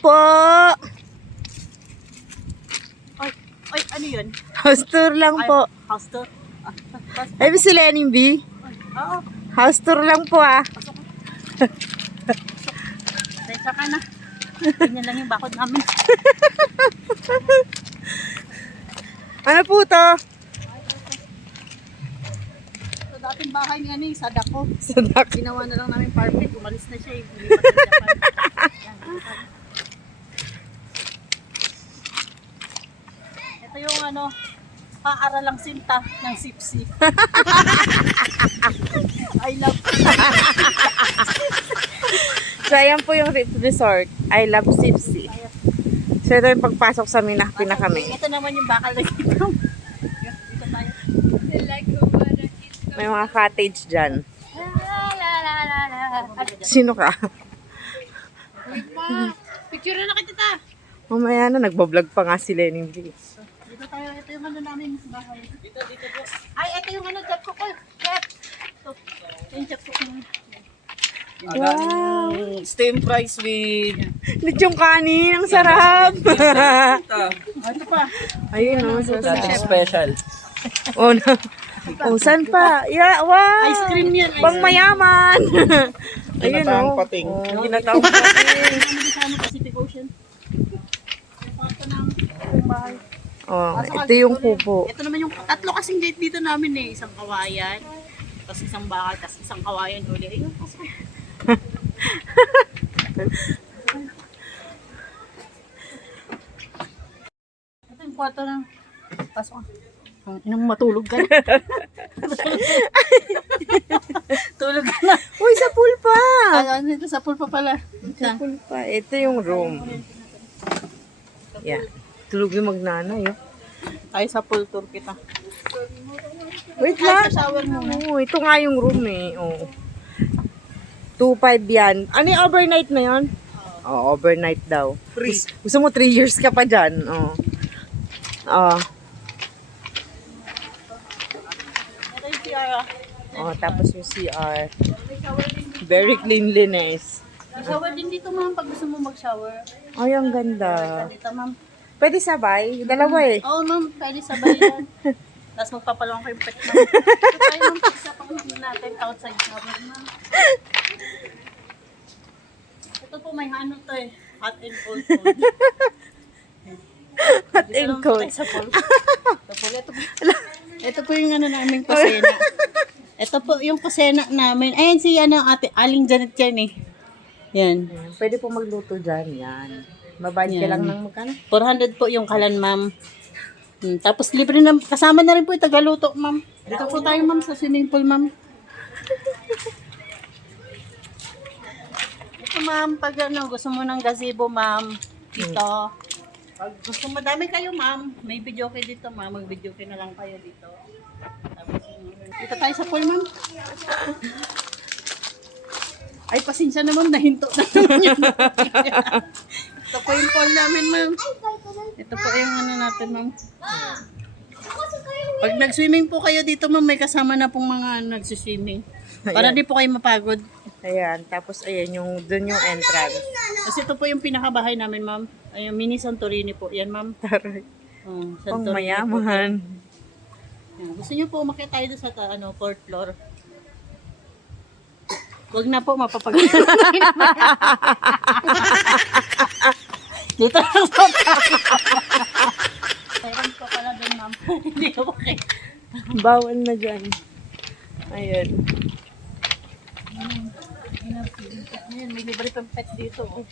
po! Ay, ano yun? House tour lang po. House tour? Ay, si Lenin B. Oo. House tour lang po ah. Tensya ka na. Ganyan lang yung bakod namin. Ano po to? Ito dating bahay ni ano eh, Sadako. Sadak. Ginawa na lang namin park. Umalis na siya eh. Lumipat na Japan. Yan. Ito yung ano, paaralang sinta ng Sipsi. I love So, ayan po yung resort. I love Sipsi. So, ito yung pagpasok sa Minakpi na kami. Ito naman yung bakal na dito. Dito tayo. May mga cottage dyan. Sino ka? Picture na kita ta. Mamaya na, nagbablog pa nga si Lenin B. Dito tayo, ito yung ano namin bahay. Dito po. Ay, ito yung ano, chef ko ko. Chef. Ito. Ito yung chef ko ko. Wow! Steam fries with Lechong kanin, ang sarap! Ito pa. Ayun o, dating special. Oh, no. Oh, saan pa? Yeah, wow! Ice cream yan. Pang mayaman! Ayun Ginataang o. pating. Oh, ginataang pating. Dito sa ano, Pacific Ocean. Yung kwarto ng bahay. Oh, ito yung kubo. Ito naman yung tatlo kasing gate dito namin eh. Isang kawayan, tapos isang bakal, tapos isang kawayan uli. Ayun, pasok. Ito yung kwarto ng pasok. Inang matulog ka na. Tulog ka na. Uy, sa pool pa! Ano ito sa pool pa pala. Sa pool pa. Ito yung room. Yeah. Tulog yung magnanay. Oh. Tayo sa pool tour kita. Wait Ay, lang. sa shower muna. Oh, ito nga yung room eh. Oh. 2.5 yan. Ano yung overnight na yan? Oh, overnight daw. Free. Gusto mo 3 years ka pa dyan. Oh. Oh. Ito yung CR. Oh, tapos yung CR. Very cleanliness. May shower din dito ma'am pag gusto mo mag-shower. Ay, ang ganda. Dito ma'am. Pwede sabay. Dalawa eh. Oo ma'am, pwede sabay yan. Tapos magpapalong kayo pet ma'am. Ito tayo ma'am, isa pang natin outside shower ma'am. Ito po may ano to eh, hot and cold food. Hot and cold. Sa pool. Ito po, ito po yung ano namin kusena. Ito po yung kusena namin. Ayan si ano, ate, Aling Janet yan eh. Yan. Pwede po magluto dyan. Yan. Babayad ka Yan. lang ng magkano? 400 po yung kalan ma'am. Tapos libre na, kasama na rin po yung tagaluto ma'am. Dito po tayo ma'am sa swimming pool ma'am. Ito ma'am, pag ano, gusto mo ng gazebo ma'am, dito. Pag gusto mo, dami kayo ma'am, may video kayo dito ma'am, mag-video kayo na lang kayo dito. Tapos, dito tayo sa pool ma'am. Ay, pasensya na ma'am, nahinto na naman yun. Ito po yung pool namin ma'am. Ito po yung ano natin ma'am. Pag nag-swimming po kayo dito ma'am, may kasama na pong mga nag-swimming. Para di po kayo mapagod. Ayan. Tapos, ayan, yung, dun yung entrance. Kasi ito po yung pinakabahay namin ma'am. Ay, yung mini Santorini po. Yan ma'am. Taray. Oh, Pang Santorini po. mayaman. Yan. Gusto niyo po umakyat tayo doon sa ano, 4th floor. Huwag na po, mapapagod. Dito lang po. Mayroon pa pala doon ma'am. Hindi okay. Bawal na dyan. Ayan. Ayan, may libre pang pet dito. Oh.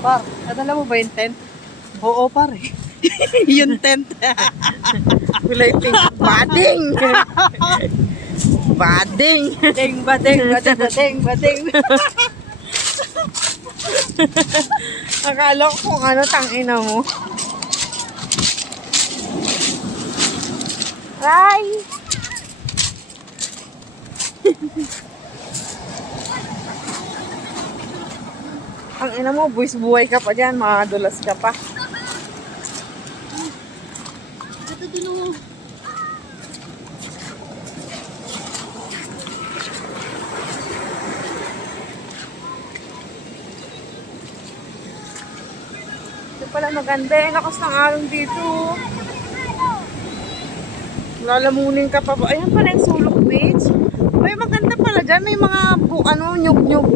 Par, nadala mo ba yung tent? Oo, pare. Yung tent. Kulay pink. Bading! Bading! Bading, bading, bading, bading, bading. Akala ko kung ano, tangina mo. Ray! Ang ina mo, buwis buhay ka pa dyan, madulas ka pa. Ito dun oh. Ito pala maganda eh, lakas ng alon dito. Lalamunin ka pa ba? Ayan pala yung Sulok Beach. Ay, maganda pala dyan. May mga nyug-nyug.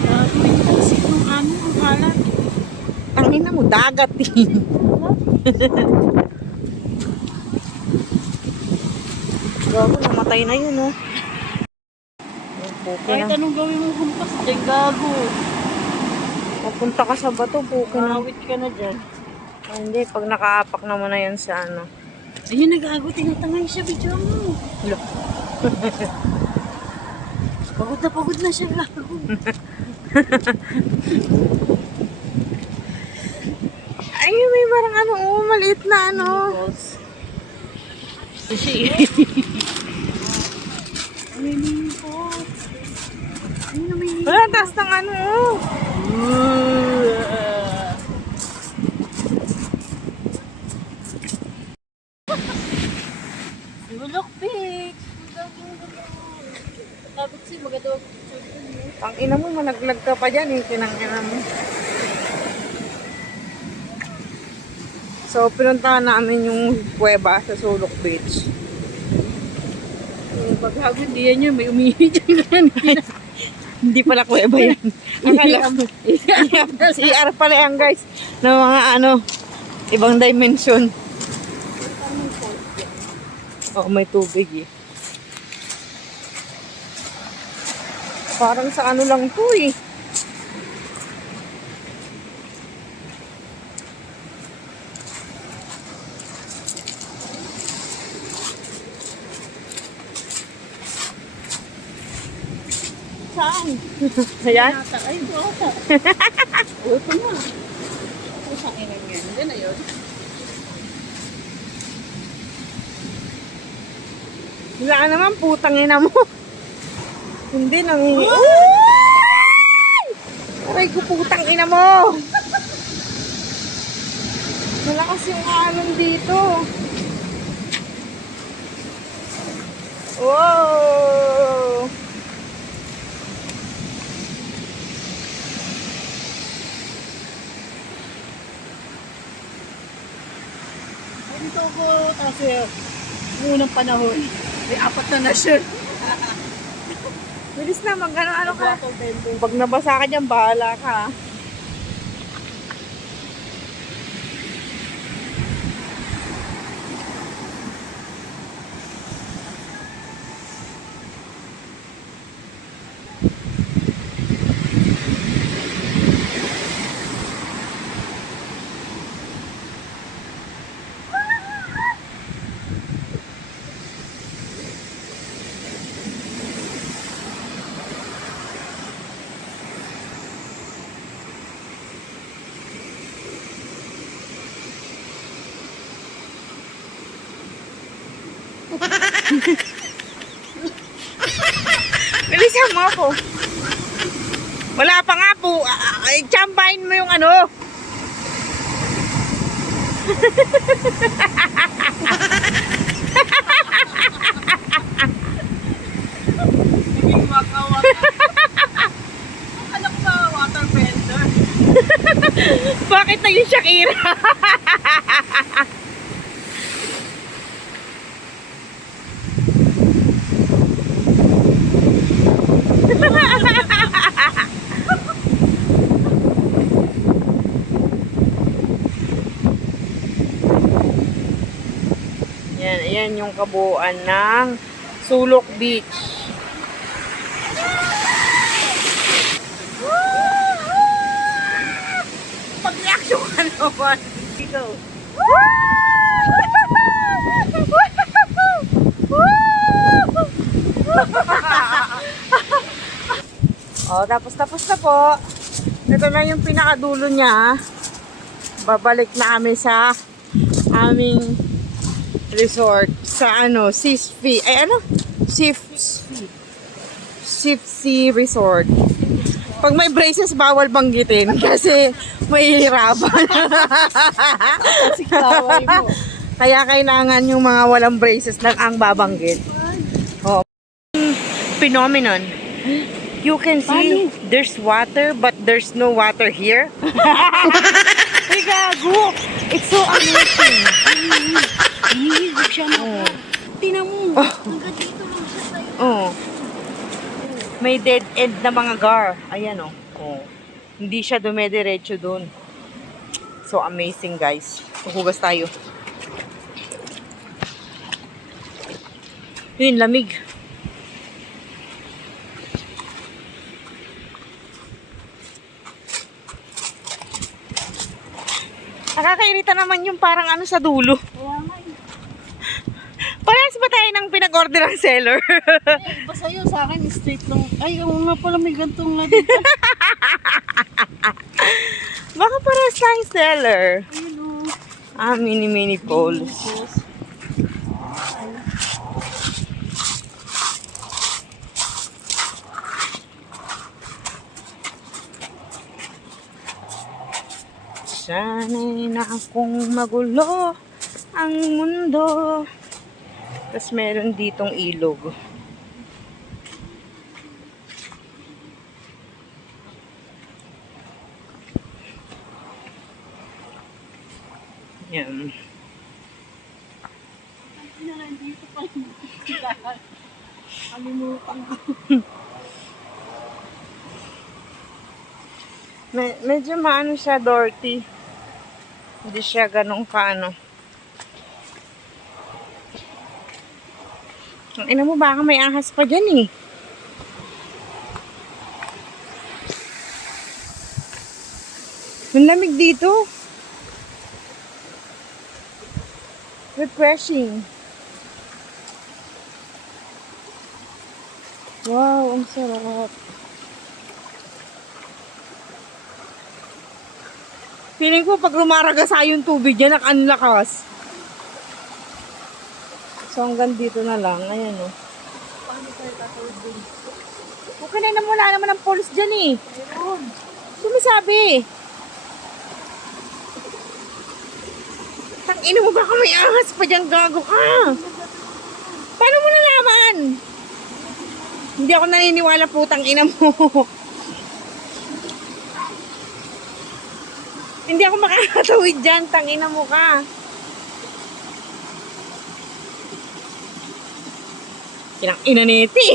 Gagawin ko kasi yung ano, ang kalat. Tangina mo, dagat eh. Gago, namatay na yun oh. Puki Kahit na. anong gawin mo humpas, dyan gago. Mapunta ka sa bato, puki na. Awit ka na dyan. Ay, hindi, pag nakaapak naman na yan sa ano. Ayun, nagago, tinatangay siya, video mo. Look. Pagod na siya, gago. Ay, may parang ano, oh, maliit na ano. Sushi. May minipot. Ayun na may minipot. Wala, taas ng ano, oh. Sulok Beach. Tapos si maganda. Ang ina mo, malaglag ka pa dyan, eh, kinang-ina mo. So, pinuntahan namin yung kuweba sa Sulok Beach. Paghago, hindi yan yun. May umihi dyan. Hindi pala kuweba yan. Akala ko, CR pala yan, guys. Na mga ano, ibang dimension. Oo, may tubig eh. Parang sa ano lang to eh. Saan? Ayan. Ay, ito ata. Ito na. Ito sa inang yan. Hindi na yun. Wala ka naman, putang ina mo. Hindi, nangingi. Aray ko, putang ina mo. Malakas yung alon dito. Wow! Dito ako, kasi unang panahon. May 4 na siya. Bilis na, mag-ano ka. Pag nabasa ka dyan, bahala ka. Bilisan mo ako. Wala pa nga po. Ay, tsambahin mo yung ano. Naging waka-waka. Ano ko ba, water bender? Bakit naging Shakira? Yan yung kabuuan ng Sulok Beach. Pag-reaction ka naman. Go. Oh, tapos na po. Ito na yung pinakadulo niya. Babalik na kami sa aming resort sa Siffi. Ay ano? Siffi Resort. Pag may braces, bawal banggitin kasi mahihirapan. Kasi kaway mo. Kaya kailangan yung mga walang braces lang ang babanggit. Oh. Phenomenon. You can see there's water but there's no water here. Ay, gago! It's so amazing. Hihigop siya na. Tingnan mo. Oh. Hanggang dito lang siya sa'yo. Oh. May dead end na mga gar. Ayan oh. Oh. Hindi siya dumediretso doon. So amazing, guys. Hugas tayo. Yun, lamig. Nakakairita naman yung parang sa dulo. Kaya nga eh. Parehas ba tayo ng pinag-order ng seller? Eh, iba sa'yo, sa akin straight lang. Ay, oo nga pala, may gantong nga dito. Baka parehas tayong seller. Ayun o. Mini poles. Sana'y na akong magulo ang mundo. Tapos meron ditong ilog. Yan. Dito pa yung kalimutan ko. Medyo maano siya, dirty. Hindi siya ganun kaano. Ang ina mo, baka may ahas pa dyan eh. Ang lamig dito. Refreshing. Wow, ang sarap. Feeling ko pag lumaragasa yung tubig dyan, nakanlakas. So hanggang dito na lang. Ayan o. Paano tayo tatawid din? Okay na naman, wala naman ang polis dyan eh. Meron. Sumasabi. Tangina mo, baka may ahas pa dyan, gago ka. Paano mo nalaman? Hindi ako naniniwala po, tangina mo. Hindi ako makakatawid dyan, tangina mo ka. Kinang ina niti.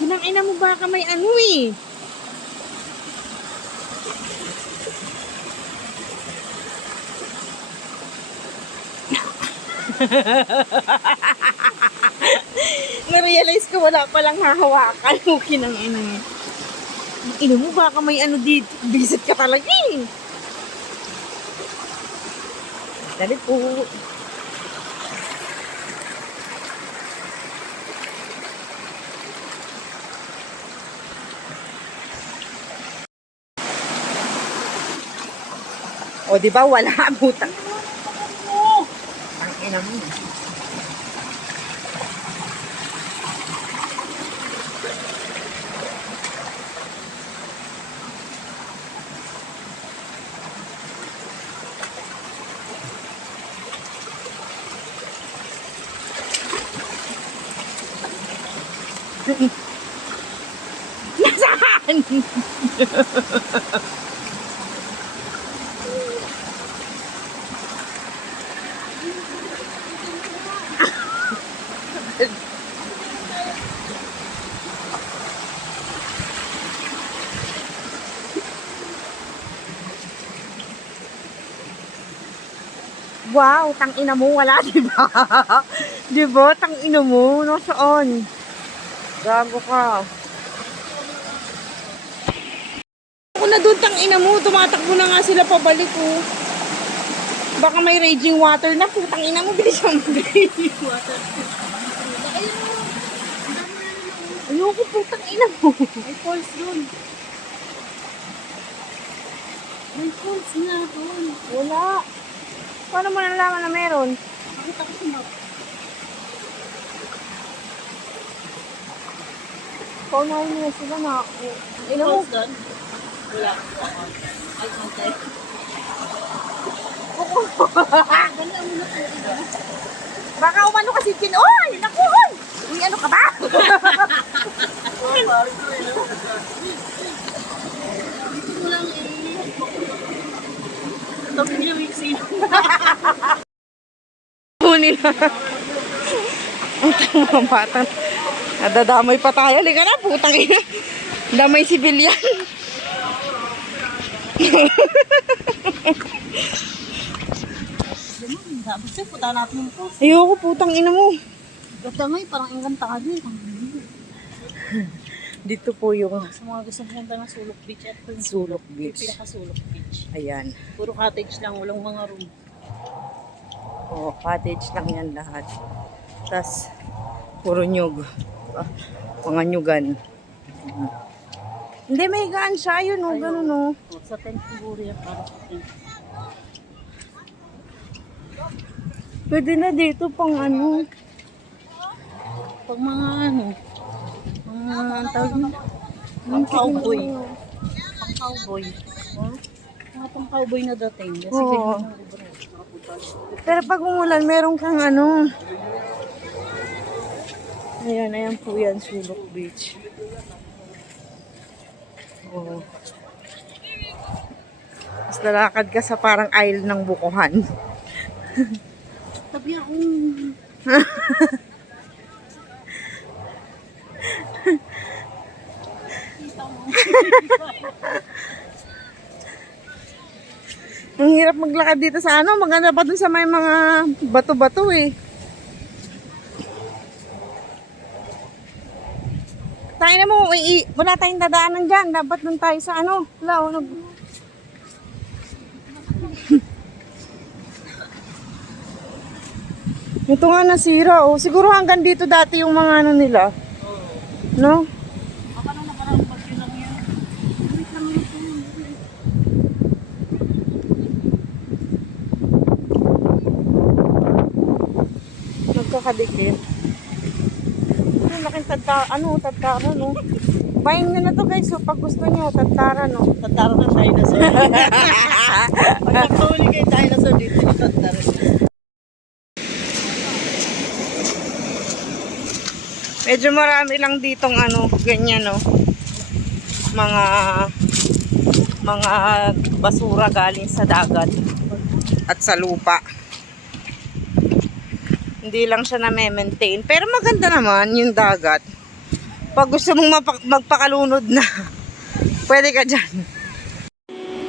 Kinang ina mo, baka may ano eh. Na-realize ko wala palang hahawakan. Okay nang ina. Ina mo, baka may ano dito. Visit ka talaga eh. Dali po. O, di ba wala butang. Ang ina mo. Nasaan? Wow, tang ina mo, wala, di ba? Di ba? Tang ina mo, nasaan? Gago ka. Ako na doon, tang ina mo, tumatakbo na nga sila pabalik, oh. Baka may raging water na, putang ina mo, bilis ang raging water. Ayoko, putang ina mo. May falls dun. May falls nga doon. Wala. Paano mo nalaman na meron? Nakita ko sa map. Paunahin niya sila na. May falls doon? Wala. Ay, konti. Baka umano kasi chin. Oy! Naku! Oy! Uy, ano ka ba? Dito mo lang Sabi niya may sino. Kunin na. Ang mga bata. Nadadamay pa tayo. Liga na, putang ina. Damay sibilyan. Sabi siya, punta natin yung falls. Ayoko, putang ina mo. Ganda nga parang engkantado eh. Dito po yung Sa mga gusto pumunta ng Sulok Beach at ito yung Sulok Beach. pinaka-Sulok Beach. Ayan. Puro cottage lang, walang mga room. Oh, cottage lang yan lahat. Tas puro nyug. Mga nyugan. Hindi, may gaan siya. Yun, oh, ganun, oh. Sa tent siguro yan, para sa tent. Pwede na dito pang ano. Pag mga ang tawag mo? Pang cowboy. Pang cowboy. Huh? Mga pang cowboy na dating. Kasi Oo. ganyan ang ubra. Pero pag umulan, meron kang ano. Ayan, ayan po yan, Sulok Beach. Oo. Tapos lalakad ka sa parang aisle ng bukuhan. Sabi ako. Ang hirap maglakad dito sa ano, maganda pa dun sa may mga bato-bato eh. Tayo na mo, wala tayong dadaanan dyan. Dapat dun tayo sa ano. Wala, wala. Ito nga nasira oh. Siguro hanggang dito dati yung mga ano nila. No? Baka nung nakarang bagyo lang yan. Wait lang ito. Nagkakadikit. Ang laking tadtara, no? Buying na to guys, so pag gusto nyo, tadtara, no? Tantara na dinosaur. Pag nakahuli kay dinosaur dito, yung tantara. Medyo marami lang ditong ano, ganyan, no? Mga basura galing sa dagat at sa lupa. Hindi lang siya na-maintain. Pero maganda naman yung dagat. Pag gusto mong magpakalunod na, pwede ka dyan.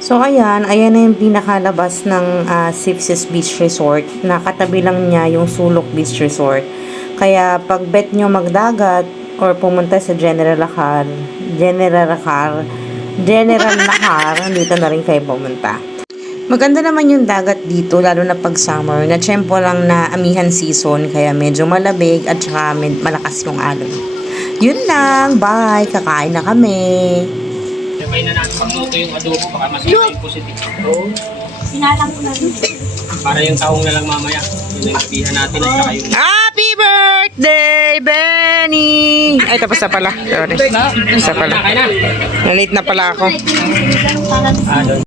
So ayan na yung pinakalabas ng Sipsis Beach Resort. Nakatabi lang niya yung Sulok Beach Resort. Kaya pag bet nyo magdagat or pumunta sa General Lakar, dito na rin kayo pumunta. Maganda naman yung dagat dito, lalo na pag summer, na tiyempo lang na amihan season, kaya medyo malabig at saka malakas yung alon. Yun lang, bye! Kakain na kami! Sabay na natin pagluto yung adobo, baka masira yung positive. Oo. Sinalang ko na rin. Para yung taong na lang mamaya. Yun yung sabihan natin at saka yung... Happy birthday, Benny! Ay, tapos na pala. Sorry. Tapos na pala. Kaya na. Na-late na pala ako. Ah, doon.